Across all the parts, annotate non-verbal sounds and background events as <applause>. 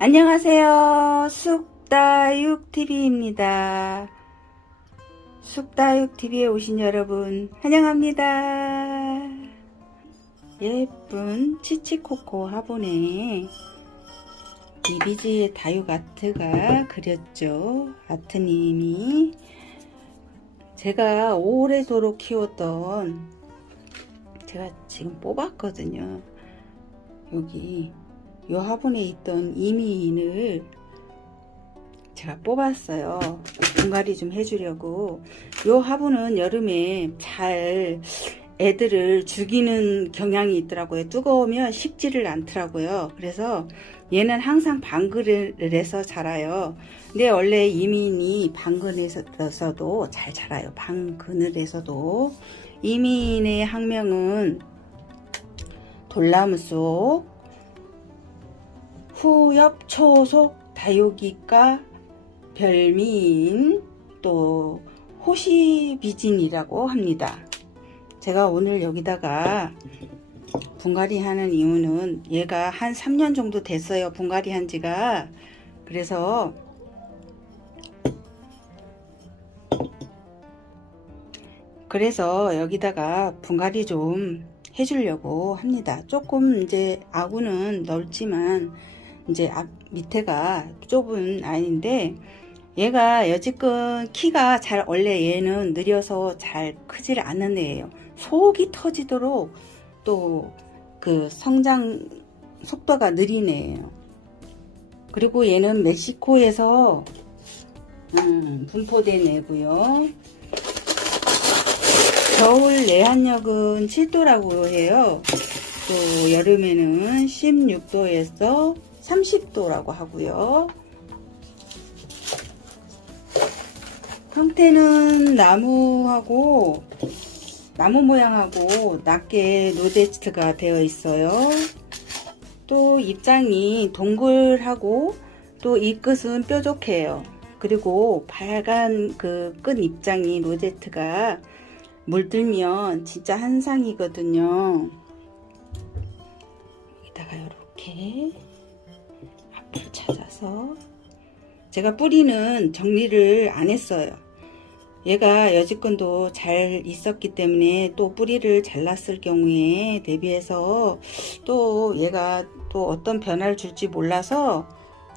안녕하세요. 쑥다육TV입니다. 쑥다육TV에 오신 여러분, 환영합니다. 예쁜 치치코코 화분에 이비지의 다육 아트가 그렸죠. 아트님이. 제가 오래도록 키웠던, 제가 지금 뽑았거든요. 여기 요 화분에 있던 이민을 제가 뽑았어요. 분갈이 좀 해주려고. 요 화분은 여름에 잘 애들을 죽이는 경향이 있더라고요. 뜨거우면 식지를 않더라고요. 그래서 얘는 항상 방글에서 자라요. 근데 원래 이민이 방근에서도 잘 자라요. 방그늘에서도. 이민의 학명은 돌나무 속 후엽 초속 다육이과 별미인 또 호시비진이라고 합니다. 제가 오늘 여기다가 분갈이 하는 이유는 얘가 한 3년 정도 됐어요. 분갈이 한 지가. 그래서 그래서 여기다가 분갈이 좀 해주려고 합니다. 조금 이제 아구는 넓지만 이제 앞 밑에가 좁은 아이인데 얘가 여지껏 키가 잘 원래 얘는 느려서 잘 크질 않는 애예요. 속이 터지도록 또 그 성장 속도가 느린 애예요. 그리고 얘는 멕시코에서 음, 분포된 애고요. 겨울 내한력은 7도라고 해요. 또 여름에는 16도에서 30도라고 하고요. 형태는 나무하고 나무 모양하고 낮게 로제스트가 되어 있어요. 또 입장이 동글하고 또 이 끝은 뾰족해요. 그리고 빨간 그 끝 입장이 로제트가 물들면 진짜 한상이거든요. 여기다가 이렇게 찾아서 제가 뿌리는 정리를 안 했어요. 얘가 여지건도 잘 있었기 때문에 또 뿌리를 잘랐을 경우에 대비해서 또 얘가 또 어떤 변화를 줄지 몰라서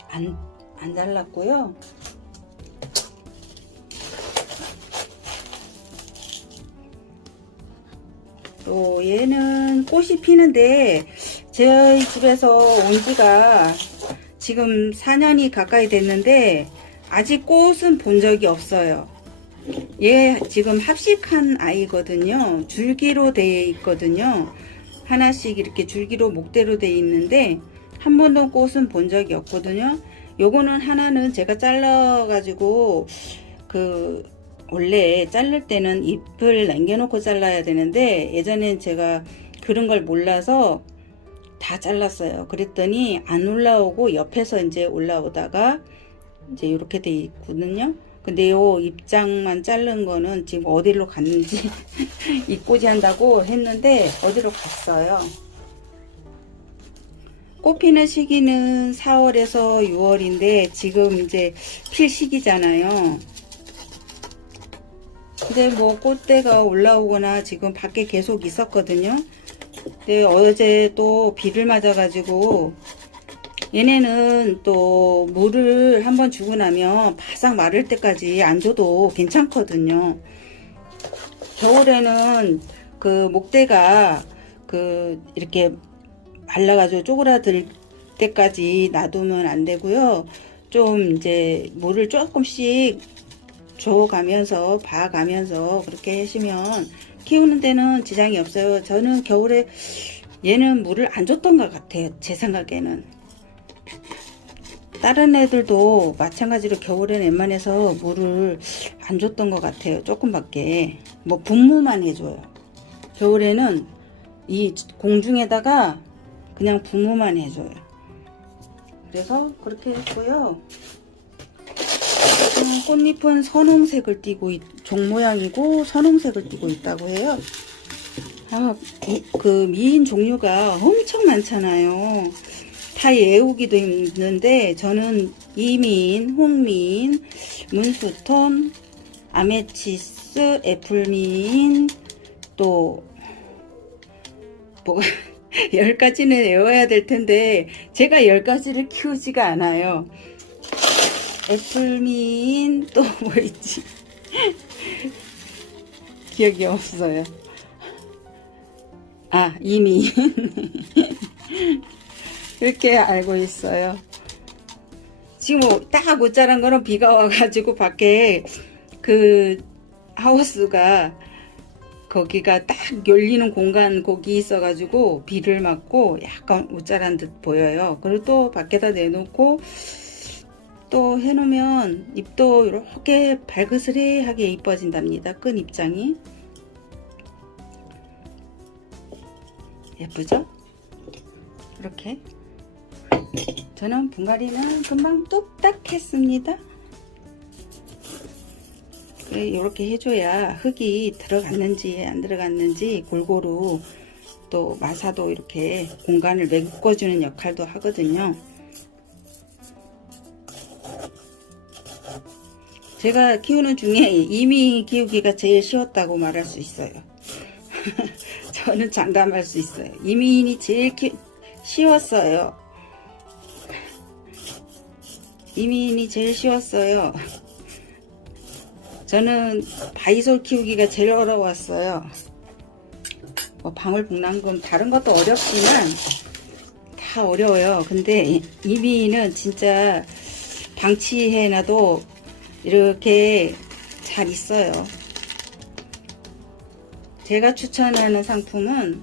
안, 안 잘랐고요. 또 얘는 꽃이 피는데 저희 집에서 온 지가 지금 4년이 가까이 됐는데 아직 꽃은 본 적이 없어요. 얘 지금 합식한 아이거든요. 줄기로 되어 있거든요. 하나씩 이렇게 줄기로 목대로 되어 있는데 한 번도 꽃은 본 적이 없거든요. 요거는 하나는 제가 잘라 가지고 그 원래 자를 때는 잎을 남겨놓고 잘라야 되는데 예전엔 제가 그런 걸 몰라서 다 잘랐어요. 그랬더니 안 올라오고 옆에서 이제 올라오다가 이제 이렇게 돼 있거든요. 근데 요 입장만 자른 거는 지금 어디로 갔는지 <laughs> 입고지 한다고 했는데 어디로 갔어요. 꽃 피는 시기는 4월에서 6월인데 지금 이제 필 시기잖아요. 근데 뭐 꽃대가 올라오거나 지금 밖에 계속 있었거든요. 근데 어제 또 비를 맞아가지고 얘네는 또 물을 한번 주고 나면 바싹 마를 때까지 안 줘도 괜찮거든요. 겨울에는 그 목대가 그 이렇게 말라가지고 쪼그라들 때까지 놔두면 안 되고요. 좀 이제 물을 조금씩 줘가면서 봐가면서 그렇게 하시면 키우는 데는 지장이 없어요. 저는 겨울에 얘는 물을 안 줬던 것 같아요. 제 생각에는. 다른 애들도 마찬가지로 겨울엔 웬만해서 물을 안 줬던 것 같아요. 조금밖에. 뭐 분무만 해줘요. 겨울에는 이 공중에다가 그냥 분무만 해줘요. 그래서 그렇게 했고요. 음, 꽃잎은 선홍색을 띠고 있, 종 모양이고 선홍색을 띠고 있다고 해요. 아, 이- 그 미인 종류가 엄청 많잖아요. 다 외우기도 힘든데 저는 이민, 홍민, 문수톤, 아메치스, 애플민 또 뭐가 <laughs> 열 가지는 외워야 될 텐데 제가 열 가지를 키우지가 않아요. 애플민 또뭐 있지? 기억이 없어요. 아 이민 <laughs> 그렇게 알고 있어요. 지금 뭐딱 못자란 거는 비가 와가지고 밖에 그 하우스가 거기가 딱 열리는 공간 거기 있어가지고 비를 맞고 약간 옷자란 듯 보여요. 그리고 또 밖에다 내놓고 또 해놓으면 잎도 이렇게 발그스레하게 이뻐진답니다. 끈 입장이 예쁘죠? 이렇게 저는 분갈이는 금방 뚝딱 했습니다. 이렇게 해줘야 흙이 들어갔는지 안 들어갔는지 골고루 또 마사도 이렇게 공간을 메꿔주는 역할도 하거든요. 제가 키우는 중에 이미 키우기가 제일 쉬웠다고 말할 수 있어요. <laughs> 저는 장담할 수 있어요. 이민이 제일 키, 쉬웠어요. 이민이 제일 쉬웠어요. 저는 바이솔 키우기가 제일 어려웠어요. 뭐 방울복랑금 다른 것도 어렵지만 다 어려워요. 근데 이미는 진짜 방치해놔도 이렇게 잘 있어요. 제가 추천하는 상품은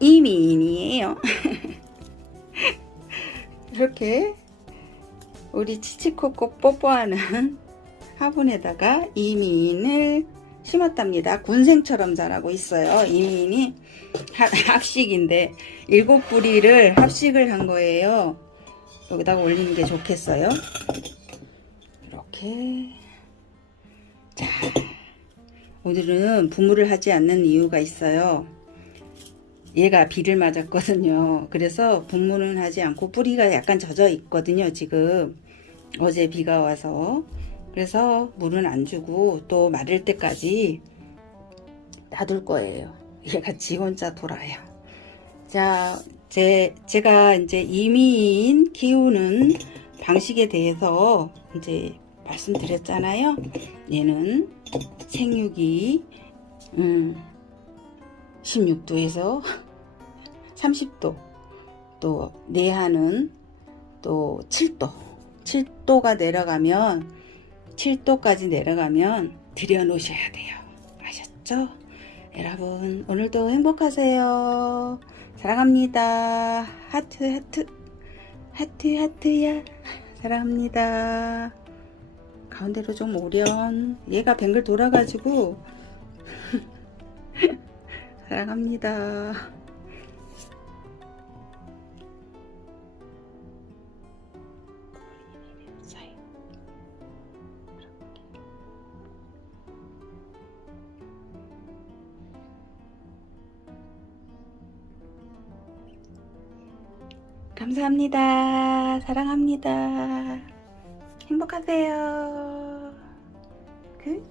이미인이에요. <laughs> 이렇게 우리 치치코 꼭 뽀뽀하는 화분에다가 이민을 심었답니다. 군생처럼 자라고 있어요. 이민이 합식인데 일곱 뿌리를 합식을 한 거예요. 여기다가 올리는 게 좋겠어요. 이렇게 자 오늘은 부물을 하지 않는 이유가 있어요. 얘가 비를 맞았거든요. 그래서 분무는 하지 않고 뿌리가 약간 젖어 있거든요. 지금 어제 비가 와서 그래서 물은 안 주고 또 마를 때까지 놔둘 거예요. 얘가 지 혼자 돌아요. 자, 제, 제가 이제 이미인 키우는 방식에 대해서 이제 말씀드렸잖아요. 얘는 생육이, 음, 16도에서 30도, <laughs> 또 내하는 또 7도, 7도가 내려가면 7도까지 내려가면 들여 놓으셔야 돼요. 아셨죠? 여러분, 오늘도 행복하세요. 사랑합니다. 하트, 하트, 하트, 하트야. 사랑합니다. 가운데로 좀 오련. 얘가 뱅글 돌아가지고. <laughs> 사랑합니다. 감사합니다. 사랑합니다. 행복하세요. 그?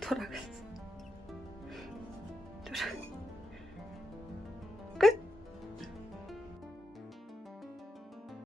돌아갔어. 돌아.